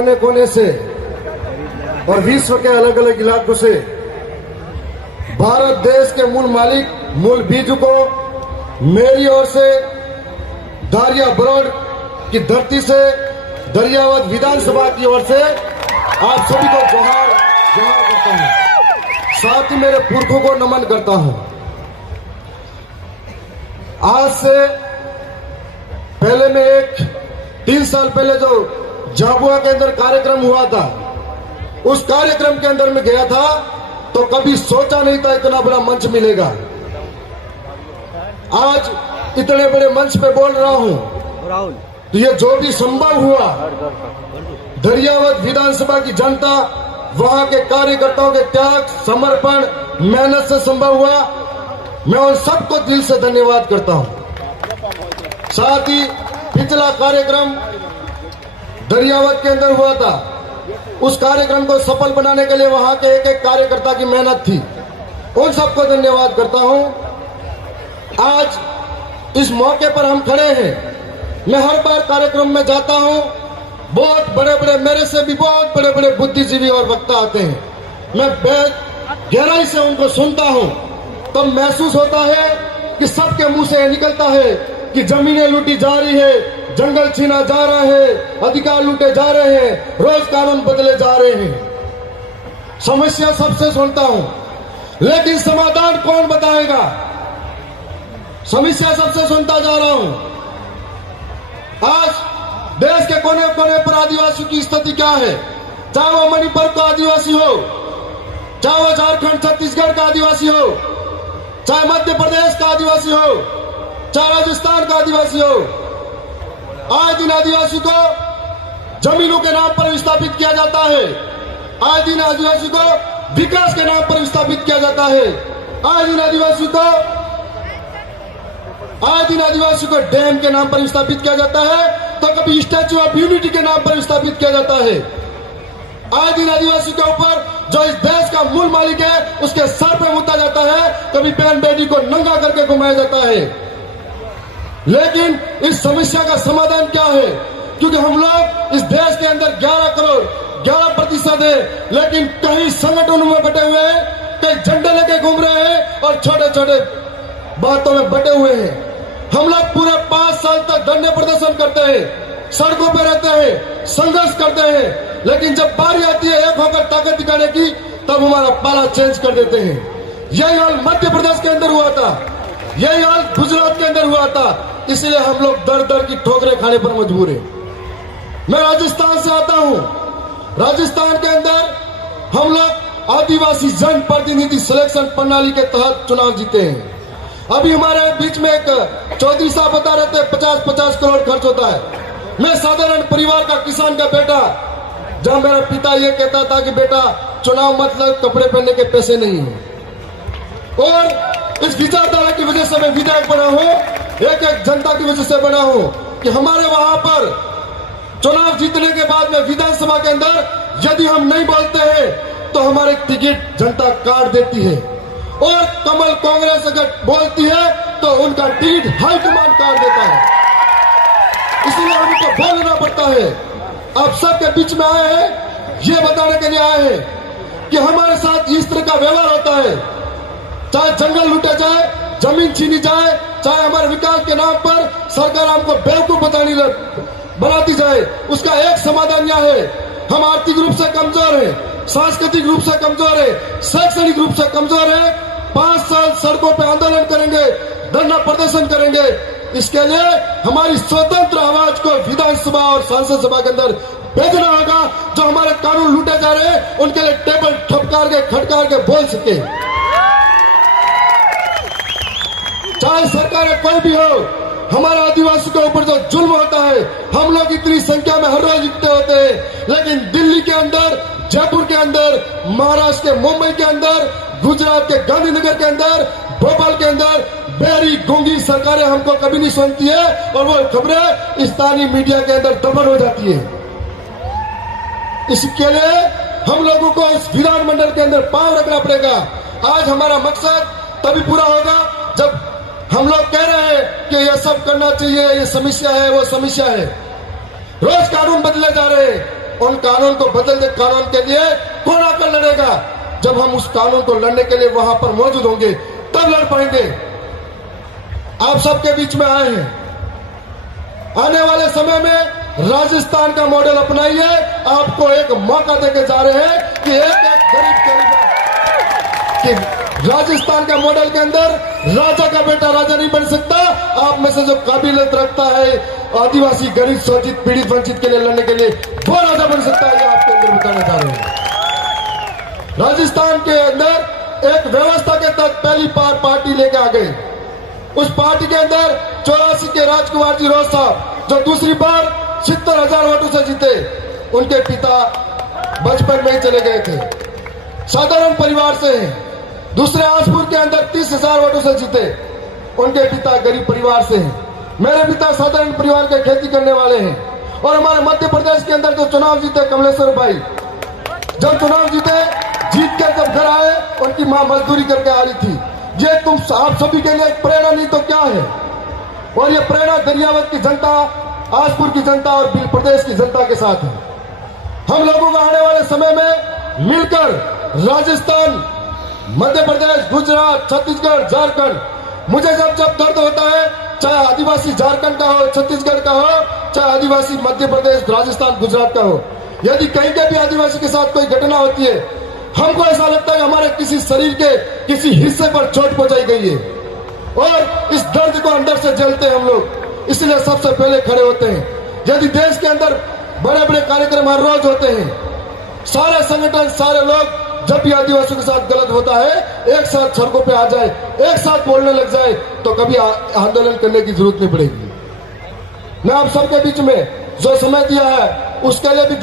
कोने कोने से और विश्व के अलग अलग इलाकों से भारत देश के मूल मालिक मूल बीजू को मेरी ओर से दारिया बरौड़ की धरती से दरियावत विधानसभा की ओर से आप सभी को जोहार करता हूं। साथ ही मेरे पुरखों को नमन करता हूं। आज से पहले में 3 साल पहले जो झाबुआ के अंदर कार्यक्रम हुआ था, उस कार्यक्रम के अंदर में गया था तो कभी सोचा नहीं था इतना बड़ा मंच मिलेगा। आज इतने बड़े मंच पे बोल रहा हूं तो ये जो भी संभव हुआ दरियावत विधानसभा की जनता, वहां के कार्यकर्ताओं के त्याग, समर्पण, मेहनत से संभव हुआ। मैं उन सबको दिल से धन्यवाद करता हूं। साथ ही पिछला कार्यक्रम दरियावत के अंदर हुआ था, उस कार्यक्रम को सफल बनाने के लिए वहां के एक एक कार्यकर्ता की मेहनत थी। उन सबको धन्यवाद करता हूं। आज इस मौके पर हम खड़े हैं। मैं हर बार कार्यक्रम में जाता हूं, बहुत बड़े बड़े, मेरे से भी बहुत बड़े बड़े बुद्धिजीवी और वक्ता आते हैं। मैं गहराई से उनको सुनता हूं तब महसूस होता है कि सबके मुंह से निकलता है कि जमीनें लूटी जा रही है, जंगल छीना जा रहा है, अधिकार लूटे जा रहे हैं, रोज कानून बदले जा रहे हैं। समस्या सबसे सुनता हूं, लेकिन समाधान कौन बताएगा? समस्या सबसे सुनता जा रहा हूं। आज देश के कोने कोने पर आदिवासियों की स्थिति क्या है? चाहे वो मणिपुर का आदिवासी हो, चाहे वो झारखंड छत्तीसगढ़ का आदिवासी हो, चाहे मध्य प्रदेश का आदिवासी हो, चाहे राजस्थान का आदिवासी हो, आज इन आदिवासी को जमीनों के नाम पर विस्थापित किया जाता है। आज इन आदिवासी को विकास के नाम पर विस्थापित किया जाता है। आज इन आदिवासी को डैम के नाम पर विस्थापित किया जाता है, तो कभी स्टैच्यू ऑफ यूनिटी के नाम पर विस्थापित किया जाता है। आज इन आदिवासी के ऊपर जो इस देश का मूल मालिक है उसके सर पर मुद्दा जाता है, कभी बहन बेटी को नंगा करके घुमाया जाता है। लेकिन इस समस्या का समाधान क्या है? क्योंकि हम लोग इस देश के अंदर 11 करोड़ 11% है, लेकिन कहीं संगठनों में बटे हुए हैं, कहीं झंडे लेके घूम रहे हैं और छोटे छोटे बातों में बटे हुए हैं। हम लोग पूरे 5 साल तक धरने प्रदर्शन करते हैं, सड़कों पे रहते हैं, संघर्ष करते हैं, लेकिन जब बारी आती है एक होकर ताकत दिखाने की, तब हमारा पाला चेंज कर देते हैं। यही हाल मध्य प्रदेश के अंदर हुआ था, यही हाल गुजरात के अंदर हुआ था। इसलिए हम लोग दर दर की ठोकरें खाने पर मजबूर हैं। मैं राजस्थान से आता हूं। राजस्थान के अंदर हम लोग आदिवासी जन प्रतिनिधि सिलेक्शन प्रणाली के तहत चुनाव जीते हैं। अभी हमारे बीच में एक चौधरी साहब बता रहे थे 50-50 करोड़ खर्च होता है। मैं साधारण परिवार का किसान का बेटा, जहां मेरा पिता ये कहता था कि बेटा चुनाव मतलब कपड़े पहनने के पैसे नहीं है, और इस विचारधारा की वजह से मैं विधायक बना हूं, एक एक जनता की वजह से बना हूं कि हमारे वहां पर चुनाव जीतने के बाद में विधानसभा के अंदर यदि हम नहीं बोलते हैं तो हमारे टिकट जनता काट देती है, और कमल कांग्रेस अगर बोलती है तो उनका टिकट हाईकमान काट देता है। इसलिए हमको बोलना पड़ता है। आप सबके बीच में आए हैं, ये बताने के लिए आए हैं कि हमारे साथ इस तरह का व्यवहार होता है। चाहे जंगल लूटे जाए, जमीन छीनी जाए, चाहे हमारे विकास के नाम पर सरकार हमको बेवकूफ बनाती जाए, उसका एक समाधान यह है, हम आर्थिक रूप से कमजोर हैं, सांस्कृतिक रूप से कमजोर है, शैक्षणिक रूप से कमजोर है। 5 साल सड़कों पे आंदोलन करेंगे, धरना प्रदर्शन करेंगे। इसके लिए हमारी स्वतंत्र आवाज को विधानसभा और सांसद सभा के अंदर भेजना होगा। जो हमारे कानून लूटे जा रहे हैं उनके लिए टेबल ठपकार के खटकार के बोल सके। चाहे सरकार कोई भी हो, हमारे आदिवासी के ऊपर जो जुल्म होता है, हम लोग इतनी संख्या में हर रोज इकट्ठे होते हैं, लेकिन दिल्ली के अंदर, जयपुर के अंदर, महाराष्ट्र के मुंबई के अंदर, गुजरात के गांधीनगर के अंदर, भोपाल के अंदर बेरी गूंगी सरकारें हमको कभी नहीं सुनती है, और वो खबरें स्थानीय मीडिया के अंदर दबन हो जाती है। इसके लिए हम लोगों को इस विधानमंडल के अंदर पांव रखना पड़ेगा। आज हमारा मकसद तभी पूरा होगा जब हम लोग कह रहे हैं कि यह सब करना चाहिए, ये समस्या है, वो समस्या है। रोज कानून बदले जा रहे हैं, उन कानून को बदल दे कानून के लिए कौन आकर लड़ेगा? जब हम उस कानून को लड़ने के लिए वहां पर मौजूद होंगे तब लड़ पाएंगे। आप सबके बीच में आए हैं। आने वाले समय में राजस्थान का मॉडल अपनाइए। आपको एक मौका देके जा रहे हैं कि एक गरीब कि राजस्थान का मॉडल के अंदर राजा का बेटा राजा नहीं बन सकता। आप में से जो काबिलियत रखता है आदिवासी गरीब शोषित पीड़ित वंचित के लिए लड़ने के लिए, वो राजा बन सकता है। ये आपके अंदर बताना चाह रहे हैं। राजस्थान के अंदर एक व्यवस्था के तहत पहली बार पार्टी लेके आ गई। उस पार्टी के अंदर 84 के राजकुमार जी रोज साहब जो दूसरी बार 70,000 वोटों से जीते, उनके पिता बचपन में ही चले गए थे, साधारण परिवार से हैं। दूसरे आसपुर के अंदर 30,000 वोटों से जीते, उनके पिता गरीब परिवार से हैं। मेरे पिता साधारण परिवार के खेती करने वाले हैं। और हमारे मध्य प्रदेश के अंदर जो चुनाव जीते कमलेश्वर भाई, जब चुनाव जीते जीत के जब घर आए, उनकी मां मजदूरी करके आ रही थी। ये तुम आप सभी के लिए एक प्रेरणा नहीं तो क्या है? और ये प्रेरणा दरियावत की जनता, आसपुर की जनता और प्रदेश की जनता के साथ है। हम लोगों को आने वाले समय में मिलकर राजस्थान, मध्य प्रदेश, गुजरात, छत्तीसगढ़, झारखंड, मुझे जब दर्द होता है, चाहे आदिवासी झारखंड का हो, छत्तीसगढ़ का हो, चाहे आदिवासी मध्य प्रदेश, राजस्थान, गुजरात का हो, यदि कहीं के भी आदिवासी के साथ कोई घटना होती है, हमको ऐसा लगता है कि हमारे किसी शरीर के किसी हिस्से पर चोट पहुंचाई गई है और इस दर्द को अंदर से जलते हैं हम लोग, इसलिए सबसे पहले खड़े होते हैं। यदि देश के अंदर बड़े बड़े कार्यक्रम हर रोज होते हैं, सारे संगठन, सारे लोग जब भी आदिवासियों के साथ गलत होता है एक साथ सड़कों पे आ जाए, एक साथ बोलने लग जाए, तो कभी आंदोलन करने की जरूरत नहीं पड़ेगी। मैं आप सबके बीच में जो समय दिया है उसके लिए भी